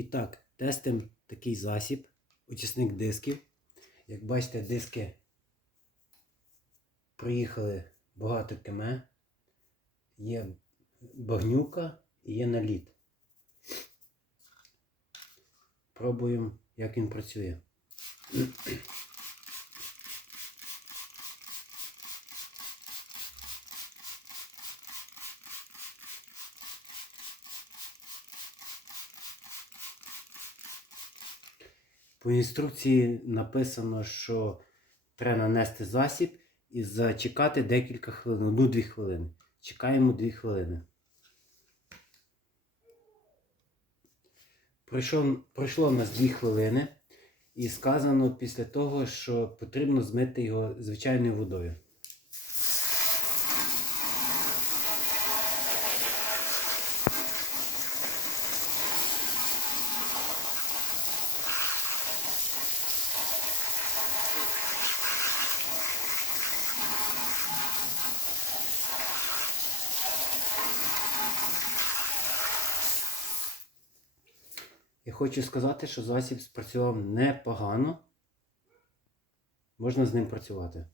І так, тестимо такий засіб, очисник дисків. Як бачите, диски проїхали багато км. Є багнюка і є наліт. Пробуємо, як він працює. По інструкції написано, що треба нанести засіб і зачекати декілька хвилин, одну-дві хвилини. Чекаємо 2 хвилини. Пройшов, пройшло в нас 2 хвилини і сказано після того, що потрібно змити його звичайною водою. Я хочу сказати, що засіб спрацював непогано. Можна з ним працювати.